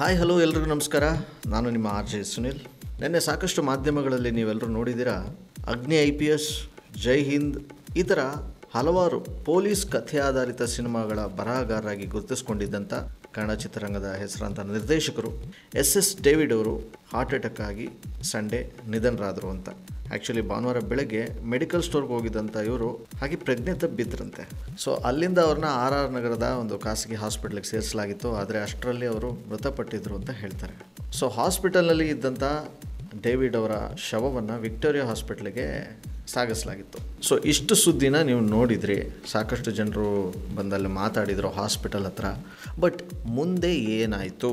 Hi hello ಎಲ್ರಿಗೂ ನಮಸ್ಕಾರ. ನಾನು ನಿಮ್ಮ ಆರ್.ಜೆ. ಸುನಿಲ್. ನಿನ್ನೆ ಸಾಕಷ್ಟು ಮಾಧ್ಯಮಗಳಲ್ಲಿ ನೀವೆಲ್ಲರೂ ನೋಡಿದ್ದೀರಾ, ಅಗ್ನಿ IPS, ಜೈ ಹಿಂದ್ ಈ ಥರ ಹಲವಾರು ಪೊಲೀಸ್ ಕಥೆ ಆಧಾರಿತ ಸಿನಿಮಾಗಳ ಬರಹಗಾರರಾಗಿ ಗುರುತಿಸ್ಕೊಂಡಿದ್ದಂಥ ಕನ್ನಡ ಚಿತ್ರರಂಗದ ಹೆಸರಾಂತ ನಿರ್ದೇಶಕರು SS ಡೇವಿಡ್ ಅವರು ಹಾರ್ಟ್ ಅಟ್ಯಾಕ್ ಆಗಿ ಸಂಡೇ ನಿಧನರಾದರು ಅಂತ. ಆ್ಯಕ್ಚುಲಿ ಭಾನುವಾರ ಬೆಳಗ್ಗೆ ಮೆಡಿಕಲ್ ಸ್ಟೋರ್ಗೆ ಹೋಗಿದ್ದಂಥ ಇವರು ಹಾಗೆ ಪ್ರಜ್ಞೆ ತಪ್ಪಿದ್ರಂತೆ. ಸೊ ಅಲ್ಲಿಂದ ಅವ್ರನ್ನ RR ನಗರದ ಒಂದು ಖಾಸಗಿ ಹಾಸ್ಪಿಟ್ಲಿಗೆ ಸೇರಿಸಲಾಗಿತ್ತು. ಆದರೆ ಅಷ್ಟರಲ್ಲಿ ಅವರು ಮೃತಪಟ್ಟಿದ್ರು ಅಂತ ಹೇಳ್ತಾರೆ. ಸೊ ಹಾಸ್ಪಿಟಲ್ನಲ್ಲಿ ಇದ್ದಂಥ ಡೇವಿಡ್ ಅವರ ಶವವನ್ನು ವಿಕ್ಟೋರಿಯಾ ಹಾಸ್ಪಿಟ್ಲಿಗೆ ಸಾಗಿಸಲಾಗಿತ್ತು. ಸೊ ಇಷ್ಟು ಸುದ್ದಿನ ನೀವು ನೋಡಿದ್ರಿ, ಸಾಕಷ್ಟು ಜನರು ಬಂದಲ್ಲಿ ಮಾತಾಡಿದರು ಹಾಸ್ಪಿಟಲ್ ಹತ್ರ. ಬಟ್ ಮುಂದೆ ಏನಾಯಿತು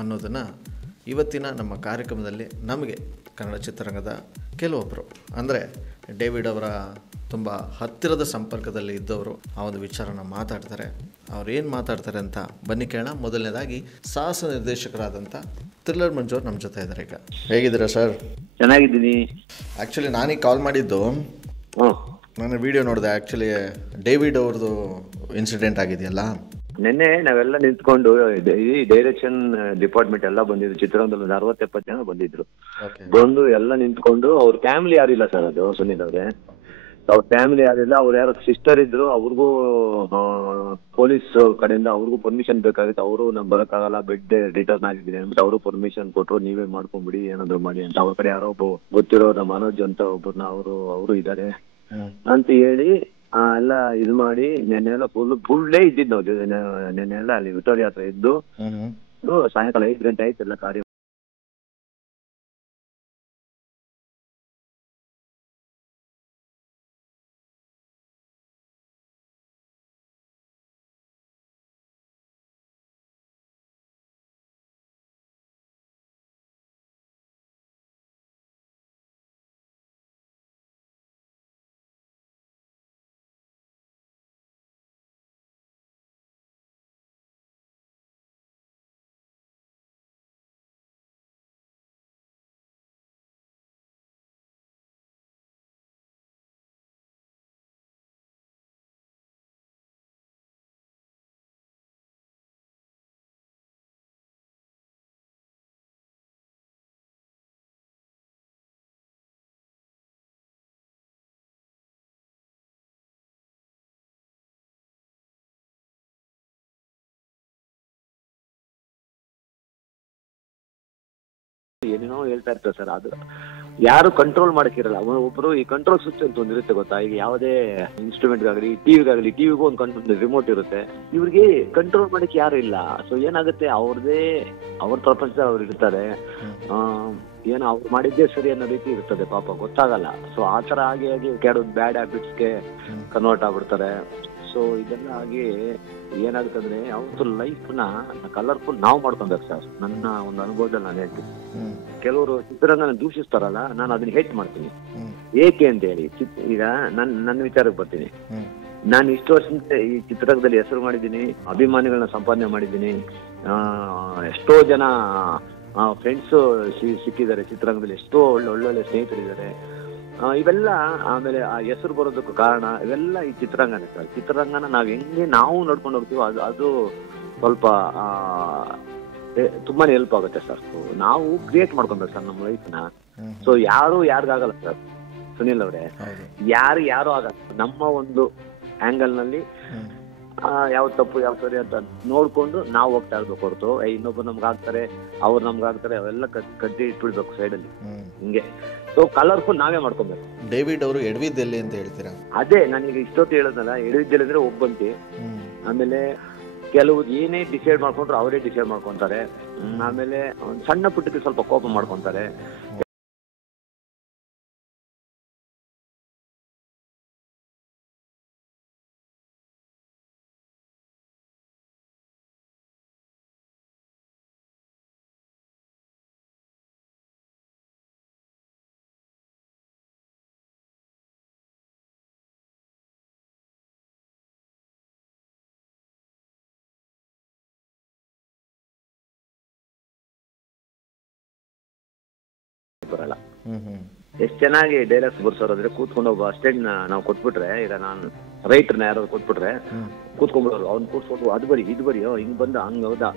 ಅನ್ನೋದನ್ನು ಇವತ್ತಿನ ನಮ್ಮ ಕಾರ್ಯಕ್ರಮದಲ್ಲಿ ನಮಗೆ ಕನ್ನಡ ಚಿತ್ರರಂಗದ ಕೆಲವೊಬ್ಬರು, ಅಂದರೆ ಡೇವಿಡ್ ಅವರ ತುಂಬ ಹತ್ತಿರದ ಸಂಪರ್ಕದಲ್ಲಿ ಇದ್ದವರು ಆ ಒಂದು ವಿಚಾರನ ಮಾತಾಡ್ತಾರೆ. ಅವ್ರು ಏನು ಮಾತಾಡ್ತಾರೆ ಅಂತ ಬನ್ನಿ ಕೇಳೋಣ. ಮೊದಲನೇದಾಗಿ ಸಾಹಸ ನಿರ್ದೇಶಕರಾದಂಥ ಥ್ರಿಲ್ಲರ್ ಮಂಜು ಅವ್ರು ನಮ್ಮ ಜೊತೆ ಇದ್ದಾರೆ. ಈಗ ಹೇಗಿದ್ದೀರಾ ಸರ್? ಚೆನ್ನಾಗಿದ್ದೀನಿ. ಆ್ಯಕ್ಚುಲಿ ನಾನೀಗ ಕಾಲ್ ಮಾಡಿದ್ದು, ನಾನು ವಿಡಿಯೋ ನೋಡಿದೆ. ಆ್ಯಕ್ಚುಲಿ ಡೇವಿಡ್ ಅವ್ರದ್ದು ಇನ್ಸಿಡೆಂಟ್ ಆಗಿದೆಯಲ್ಲ, ನಿನ್ನೆ ನಾವೆಲ್ಲ ನಿಂತ್ಕೊಂಡು ಈ ಡೈರೆಕ್ಷನ್ ಡಿಪಾರ್ಟ್ಮೆಂಟ್ ಎಲ್ಲ ಬಂದಿದ್ರು. ಚಿತ್ರರಂಗದಲ್ಲಿ ಒಂದು 60-70 ಜನ ಬಂದಿದ್ರು. ಬಂದು ಎಲ್ಲ ನಿಂತ್ಕೊಂಡು ಅವ್ರ ಫ್ಯಾಮಿಲಿ ಯಾರಿಲ್ಲ ಸರ್, ಅದು ಸುನಿಲ್ ಅವ್ರೆ, ಅವ್ರ ಫ್ಯಾಮಿಲಿ ಯಾರಿಲ್ಲ. ಅವ್ರು ಯಾರೋ ಸಿಸ್ಟರ್ ಇದ್ರು, ಅವ್ರಿಗೂ ಪೊಲೀಸ್ ಕಡೆಯಿಂದ ಅವ್ರಿಗೂ ಪರ್ಮಿಷನ್ ಬೇಕಾಗಿತ್ತು. ಅವರು ನಮ್ಗೆ ಬರೋಕ್ಕಾಗಲ್ಲ, ಬೆಡ್ ರಿಟರ್ನ್ ಆಗಿದ್ದೀನಿ ಅಂದ್ಬಿಟ್ಟು ಅವರು ಪರ್ಮಿಷನ್ ಕೊಟ್ಟರು, ನೀವೇ ಮಾಡ್ಕೊಂಡ್ಬಿಡಿ ಏನಾದ್ರು ಮಾಡಿ ಅಂತ. ಅವ್ರ ಕಡೆ ಯಾರೋ ಒಬ್ಬ ಗೊತ್ತಿರೋ ನಮ್ಮ ಮನೋಜ್ ಅಂತ ಒಬ್ಬರನ್ನ ಅವರು ಇದ್ದಾರೆ ಅಂತ ಹೇಳಿ ಎಲ್ಲ ಇದು ಮಾಡಿ ನೆನ್ನೆಲ್ಲ ಫುಲ್ಲೇ ಇದ್ದಿದ್ದು ನಾವು. ನೆನ್ನೆಲ್ಲ ಅಲ್ಲಿ ವಿಕ್ಟೋರಿಯಾ ಹತ್ರ ಇದ್ದು ಸಾಯಂಕಾಲ 5 ಗಂಟೆ ಆಯ್ತು ಎಲ್ಲ ಕಾರ್ಯ. ಏನೇನೋ ಹೇಳ್ತಾ ಇರ್ತಾರೆ ಸರ್, ಅದು ಯಾರು ಕಂಟ್ರೋಲ್ ಮಾಡಕ್ಕಿರಲ್ಲ. ಒಬ್ರು ಈ ಕಂಟ್ರೋಲ್ ಸ್ವಿಚ್ ಅಂತ ಒಂದಿರುತ್ತೆ ಗೊತ್ತಾ, ಈಗ ಯಾವುದೇ ಇನ್ಸ್ಟ್ರೂಮೆಂಟ್ಗಾಗಲಿ ಟಿವಿಗೂ ಒಂದು ಕಂಟ್ರೋಲ್ ರಿಮೋಟ್ ಇರುತ್ತೆ. ಇವ್ರಿಗೆ ಕಂಟ್ರೋಲ್ ಮಾಡಕ್ಕೆ ಯಾರು ಇಲ್ಲ. ಸೊ ಏನಾಗುತ್ತೆ, ಅವ್ರ ಪ್ರಪಂಚ ಅವ್ರು ಇರ್ತಾರೆ, ಏನೋ ಅವ್ರು ಮಾಡಿದ್ದೇ ಸರಿ ಅನ್ನೋ ರೀತಿ ಇರ್ತದೆ, ಪಾಪ ಗೊತ್ತಾಗಲ್ಲ. ಸೊ ಆ ಥರ ಆಗಿ ಕೆಲವೊಂದು ಬ್ಯಾಡ್ ಹ್ಯಾಬಿಟ್ಸ್ಗೆ ಕನ್ವರ್ಟ್ ಆಗ್ಬಿಡ್ತಾರೆ. ಸೊ ಇದೆಲ್ಲ ಆಗಿ ಏನಾಗುತ್ತೆ ಅಂದ್ರೆ ಅವ್ರದ್ದು ಲೈಫ್ನ ಕಲರ್ಫುಲ್ ನಾವು ಮಾಡ್ಕೊಂಬೇಕು ಸರ್. ನನ್ನ ಒಂದು ಅನುಭವದಲ್ಲಿ ನಾನು ಹೇಳ್ತೀನಿ, ಕೆಲವರು ಚಿತ್ರರಂಗನ ದೂಷಿಸ್ತಾರಲ್ಲ, ನಾನು ಅದನ್ನ ಹೇಟ್ ಮಾಡ್ತೀನಿ. ಏಕೆ ಅಂತ ಹೇಳಿ, ಈಗ ನನ್ನ ವಿಚಾರಕ್ಕೆ ಬರ್ತೀನಿ. ನಾನು ಇಷ್ಟು ವರ್ಷದಿಂದ ಈ ಚಿತ್ರರಂಗದಲ್ಲಿ ಹೆಸರು ಮಾಡಿದ್ದೀನಿ, ಅಭಿಮಾನಿಗಳನ್ನ ಸಂಪಾದನೆ ಮಾಡಿದ್ದೀನಿ, ಎಷ್ಟೋ ಜನ ಫ್ರೆಂಡ್ಸ್ ಸಿಕ್ಕಿದ್ದಾರೆ ಚಿತ್ರರಂಗದಲ್ಲಿ, ಎಷ್ಟೋ ಒಳ್ಳೊಳ್ಳೆ ಸ್ನೇಹಿತರಿದ್ದಾರೆ. ಇವೆಲ್ಲ ಆಮೇಲೆ ಆ ಹೆಸರು ಬರೋದಕ್ಕೂ ಕಾರಣ ಇವೆಲ್ಲ ಈ ಚಿತ್ರರಂಗನೇ ಸರ್. ಚಿತ್ರರಂಗನ ನಾವು ಹೆಂಗೆ ನಾವು ನೋಡ್ಕೊಂಡು ಹೋಗ್ತೀವೋ ಅದು ಸ್ವಲ್ಪ ತುಂಬಾನೇ ಹೆಲ್ಪ್ ಆಗುತ್ತೆ ಸರ್. ನಾವು ಕ್ರಿಯೇಟ್ ಮಾಡ್ಕೊಬೇಕು ಸರ್ ನಮ್ಮ ಲೈಫ್ನ. ಸೊ ಯಾರಿಗಾಗಲ್ಲ ಸರ್ ಸುನಿಲ್ ಅವ್ರೆ, ಯಾರು ಆಗಲ್ಲ. ನಮ್ಮ ಒಂದು ಆಂಗಲ್ ನಲ್ಲಿ ಯಾವ ತಪ್ಪು ಯಾವ ಸರಿ ಅಂತ ನೋಡ್ಕೊಂಡು ನಾವು ಹೋಗ್ತಾ ಇರ್ಬೇಕು ಹೊರತು ಇನ್ನೊಬ್ರು ನಮ್ಗಾಗ್ತಾರೆ ಅವ್ರು ನಮ್ಗಾಗ್ತಾರೆ ಅವೆಲ್ಲ ಕಟ್ಟಿ ಇಟ್ಬಿಡ್ಬೇಕು ಸೈಡಲ್ಲಿ ಹಿಂಗೆ. ಸೊ ಕಲರ್ಫುಲ್ ನಾವೇ ಮಾಡ್ಕೊಬೇಕು. ಡೇವಿಡ್ ಅವರು ಎಡವಿದ್ದೆಲ್ಲಿ ಅಂತ ಹೇಳ್ತೀರಾ? ಅದೇ ನಾನೀಗ ಇಷ್ಟೊತ್ತು ಹೇಳೋದಲ್ಲ, ಎಡವಿದ್ದೆಲ್ಲಿ ಅಂದ್ರೆ ಒಬ್ಬಂತಿ. ಆಮೇಲೆ ಕೆಲವು ಏನೇ ಡಿಸೈಡ್ ಮಾಡ್ಕೊಂಡ್ರು ಅವರೇ ಡಿಸೈಡ್ ಮಾಡ್ಕೊಂತಾರೆ. ಆಮೇಲೆ ಸಣ್ಣ ಪುಟ್ಟಕ್ಕೆ ಸ್ವಲ್ಪ ಕೋಪ ಮಾಡ್ಕೊಂತಾರೆ. ಬರಲ್ಲ. ಎಷ್ಟು ಚೆನ್ನಾಗಿ ಡೈಲಾಗ್ಸ್ ಬರ್ಸೋರಾದ್ರೆ ಕೂತ್ಕೊಂಡು ಒಬ್ಬ ಅಸ್ಟೆಂಟ್ ನಾವು ಕೊಟ್ಬಿಟ್ರೆ, ಈಗ ನಾನು ರೈಟರ್ನ ಯಾರು ಕೊಟ್ಬಿಟ್ರೆ ಕೂತ್ಕೊಂಡ್ಬಿಡೋರು, ಅವ್ನು ಕೂತ್ಕೊಂಡು ಅದು ಬರಿ ಇದು ಬರಿ ಹಿಂಗ್ ಬಂದ ಹಂಗ ಹೌದಾ,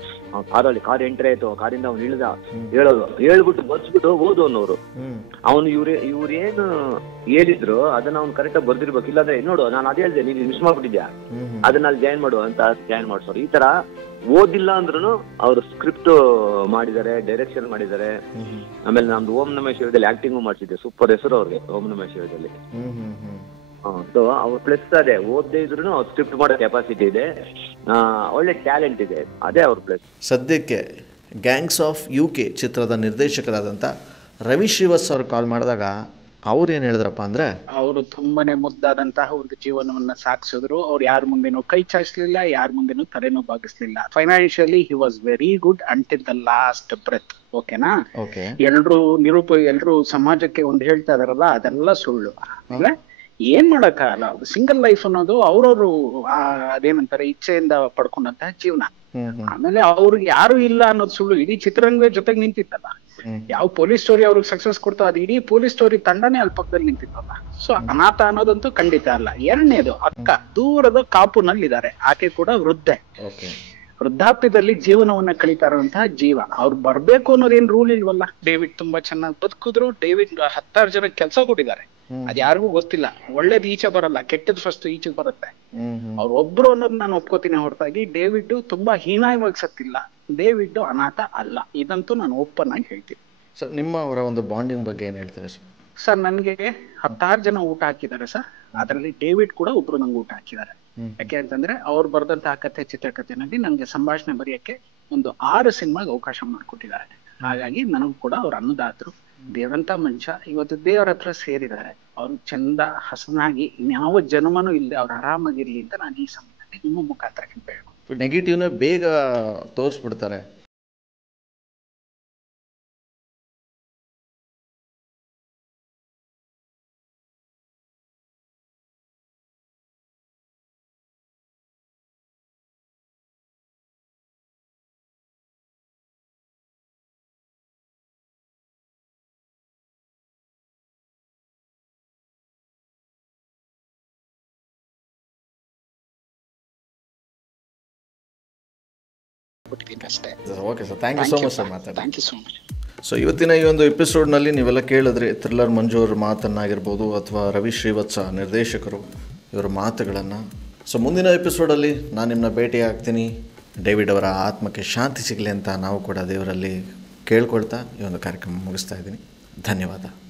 ಕಾರ್ ಎಂಟ್ರಿ ಆಯ್ತು, ಕಾರಿಂದ ಅವ್ನು ಇಳ್ದ ಹೇಳೋದು, ಹೇಳ್ಬಿಟ್ಟು ಬರ್ಸ್ಬಿಟ್ಟು ಓದು ಅನ್ನೋರು. ಅವ್ನು ಇವ್ರೇನು ಹೇಳಿದ್ರು ಅದನ್ನ ಅವ್ನು ಕರೆಕ್ಟಾಗಿ ಬರ್ದಿರ್ಬೇಕು. ಇಲ್ಲಾಂದ್ರೆ ನೋಡು ನಾನು ಅದೇ ಹೇಳ್ದೆ, ನೀನು ಮಿಸ್ ಮಾಡ್ಬಿಟ್ಟಿದ್ಯಾ, ಅದನ್ನ ಅಲ್ಲಿ ಜಾಯಿನ್ ಮಾಡು ಅಂತ ಜಾಯಿನ್ ಮಾಡ್ಸೋರು. ಈ ತರ ಓದಿಲ್ಲ ಅಂದ್ರೂ ಅವ್ರು ಸ್ಕ್ರಿಪ್ಟ್ ಮಾಡಿದ್ದಾರೆ, ಡೈರೆಕ್ಷನ್ ಮಾಡಿದ್ದಾರೆ. ಆಮೇಲೆ ನಮ್ದು ಓಂ ನಮಃ ಶಿವದಲ್ಲಿ ಆಕ್ಟಿಂಗು ಮಾಡ್ಸಿದ್ದೆ, ಸೂಪರ್ ಹೆಸರು ಅವ್ರಿಗೆ ಓಂ ನಮಃ ಶಿವದಲ್ಲಿ. ಸೊ ಅವ್ರ ಪ್ಲಸ್ ಅದೇ, ಓದದೇ ಇದ್ರು ಅವ್ರು ಸ್ಕ್ರಿಪ್ಟ್ ಮಾಡೋ ಕೆಪಾಸಿಟಿ ಇದೆ, ಒಳ್ಳೆ ಟ್ಯಾಲೆಂಟ್ ಇದೆ, ಅದೇ ಅವ್ರ ಪ್ಲಸ್. ಸದ್ಯಕ್ಕೆ ಗ್ಯಾಂಗ್ಸ್ ಆಫ್ UK ಚಿತ್ರದ ನಿರ್ದೇಶಕರಾದಂಥ ರವಿ ಶ್ರೀವತ್ಸ್ ಅವರು ಕಾಲ್ ಮಾಡಿದಾಗ ಅವ್ರು ಏನು ಹೇಳಿದ್ರಪ್ಪ ಅಂದರೆ, ಅವರು ತುಂಬಾನೇ ಮುದ್ದಾದಂತಹ ಒಂದು ಜೀವನವನ್ನ ಸಾಗಿಸಿದ್ರು. ಅವ್ರು ಯಾರ ಮುಂದೆನೂ ಕೈ ಚಾಚಿಸ್ಲಿಲ್ಲ, ಯಾರ ಮುಂದೆನೂ ತಲೆನೂ ಬಾಗಿಸ್ಲಿಲ್ಲ. Financially he was very good until the last breath. ಓಕೆನಾ? ಎಲ್ರು ಸಮಾಜಕ್ಕೆ ಒಂದು ಹೇಳ್ತಾ ಇದಾರಲ್ಲ, ಅದೆಲ್ಲ ಸುಳ್ಳು. ಅಂದ್ರೆ ಏನ್ ಮಾಡಕ್ಕಾಗಲ್ಲ, ಸಿಂಗಲ್ ಲೈಫ್ ಅನ್ನೋದು ಅವ್ರವ್ರು ಅದೇನಂತಾರೆ ಇಚ್ಛೆಯಿಂದ ಪಡ್ಕೊಂಡಂತಹ ಜೀವನ. ಆಮೇಲೆ ಅವ್ರಿಗೆ ಯಾರು ಇಲ್ಲ ಅನ್ನೋದು ಸುಳ್ಳು. ಇಡೀ ಚಿತ್ರರಂಗವೇ ಜೊತೆಗೆ ನಿಂತಿತ್ತಲ್ಲ. ಯಾವ ಪೊಲೀಸ್ ಸ್ಟೋರಿ ಅವ್ರಿಗೆ ಸಕ್ಸಸ್ ಕೊಡ್ತಾ, ಅದು ಇಡೀ ಪೊಲೀಸ್ ಸ್ಟೋರಿ ತಂಡನೇ ಅಲ್ಲಿ ಪಕ್ಕದಲ್ಲಿ ನಿಂತಿತ್ತಲ್ಲ. ಸೊ ಅನಾಥ ಅನ್ನೋದಂತೂ ಖಂಡಿತ ಅಲ್ಲ. ಎರಡನೇದು, ಅಕ್ಕ ದೂರದ ಕಾಪುನಲ್ಲಿದ್ದಾರೆ, ಆಕೆ ಕೂಡ ವೃದ್ಧೆ. ವೃದ್ಧಾಪ್ಯದಲ್ಲಿ ಜೀವನವನ್ನ ಕಳೀತಾ ಇರುವಂತಹ ಜೀವ. ಅವ್ರು ಬರ್ಬೇಕು ಅನ್ನೋದೇನ್ ರೂಲ್ ಇಲ್ವಲ್ಲ. ಡೇವಿಡ್ ತುಂಬಾ ಚೆನ್ನಾಗಿ ಬದುಕಿದ್ರು. ಡೇವಿಡ್ 10 ಜನ ಕೆಲಸ ಕೊಟ್ಟಿದ್ದಾರೆ, ಅದ್ ಯಾರಿಗೂ ಗೊತ್ತಿಲ್ಲ. ಒಳ್ಳೇದು ಈಚೆ ಬರಲ್ಲ, ಕೆಟ್ಟದ್ ಫಸ್ಟ್ ಈಚೆಗೆ ಬರುತ್ತೆ. ಅವ್ರು ಒಬ್ರು ಅನ್ನೋದು ನಾನು ಒಪ್ಕೋತೀನಿ ಹೊರತಾಗಿ ಡೇವಿಡ್ ತುಂಬಾ ಹೀನಾಯವಾಗಿ ಸತ್ತಿಲ್ಲ. ಡೇವಿಡ್ ಅನಾಥ ಅಲ್ಲ, ಇದಂತೂ ನಾನು ಓಪನ್ ಆಗಿ ಹೇಳ್ತೀನಿ. ಸರ್, ನಿಮ್ಮ ಅವರ ಒಂದು ಬಾಂಡಿಂಗ್ ಬಗ್ಗೆ ಏನ್ ಹೇಳ್ತಾರೆ ಸರ್? ಸರ್, ನನ್ಗೆ 10 ಜನ ಊಟ ಹಾಕಿದ್ದಾರೆ ಸರ್. ಅದರಲ್ಲಿ ಡೇವಿಡ್ ಕೂಡ ಒಬ್ರು ನಂಗೆ ಊಟ ಹಾಕಿದ್ದಾರೆ. ಯಾಕೆ ಅಂತಂದ್ರೆ ಅವ್ರು ಬರೆದಂತಹ ಕಥೆ ಚಿತ್ರಕಥೆನಲ್ಲಿ ನಂಗೆ ಸಂಭಾಷಣೆ ಬರೆಯಕ್ಕೆ ಒಂದು 6 ಸಿನಿಮಾಗೆ ಅವಕಾಶ ಮಾಡಿಕೊಟ್ಟಿದ್ದಾರೆ. ಹಾಗಾಗಿ ನನಗೂ ಕೂಡ ಅವ್ರ ಅನ್ನದಾತರು, ದೇವರಂತ ಮನುಷ್ಯ. ಇವತ್ತು ದೇವರ ಹತ್ರ ಸೇರಿದ್ದಾರೆ. ಅವ್ರು ಚಂದ ಹಸನಾಗಿ ಇನ್ಯಾವ ಜನ್ಮನೂ ಇಲ್ಲದೆ ಅವ್ರು ಆರಾಮಾಗಿರ್ಲಿ ಅಂತ ನಾನು ಈ ಸಮಯದಲ್ಲಿ ನಿಮ್ಮ ಮುಖಾಂತರ ಹೇಳ್ಬೇಕು. ನೆಗೆಟಿವ್ನ ಬೇಗ ತೋರಿಸ್ಬಿಡ್ತಾರೆ. ಅಷ್ಟೇ. Okay sir, thank you so much sir ಮಾತಾಡಿ. Thank you so much. So ಇವತ್ತಿನ ಈ ಒಂದು ಎಪಿಸೋಡ್ನಲ್ಲಿ ನೀವೆಲ್ಲ ಕೇಳಿದ್ರಿ ಥ್ರಿಲ್ಲರ್ ಮಂಜು ಅವ್ರ ಮಾತನ್ನಾಗಿರ್ಬೋದು ಅಥವಾ ರವಿ ಶ್ರೀವತ್ಸ ನಿರ್ದೇಶಕರು ಇವರ ಮಾತುಗಳನ್ನು. ಸೊ ಮುಂದಿನ ಎಪಿಸೋಡಲ್ಲಿ ನಾನು ನಿಮ್ಮನ್ನ ಭೇಟಿ ಆಗ್ತೀನಿ. ಡೇವಿಡ್ ಅವರ ಆತ್ಮಕ್ಕೆ ಶಾಂತಿ ಸಿಗಲಿ ಅಂತ ನಾವು ಕೂಡ ದೇವರಲ್ಲಿ ಕೇಳ್ಕೊಳ್ತಾ ಈ ಒಂದು ಕಾರ್ಯಕ್ರಮ ಮುಗಿಸ್ತಾ ಇದ್ದೀನಿ. ಧನ್ಯವಾದ.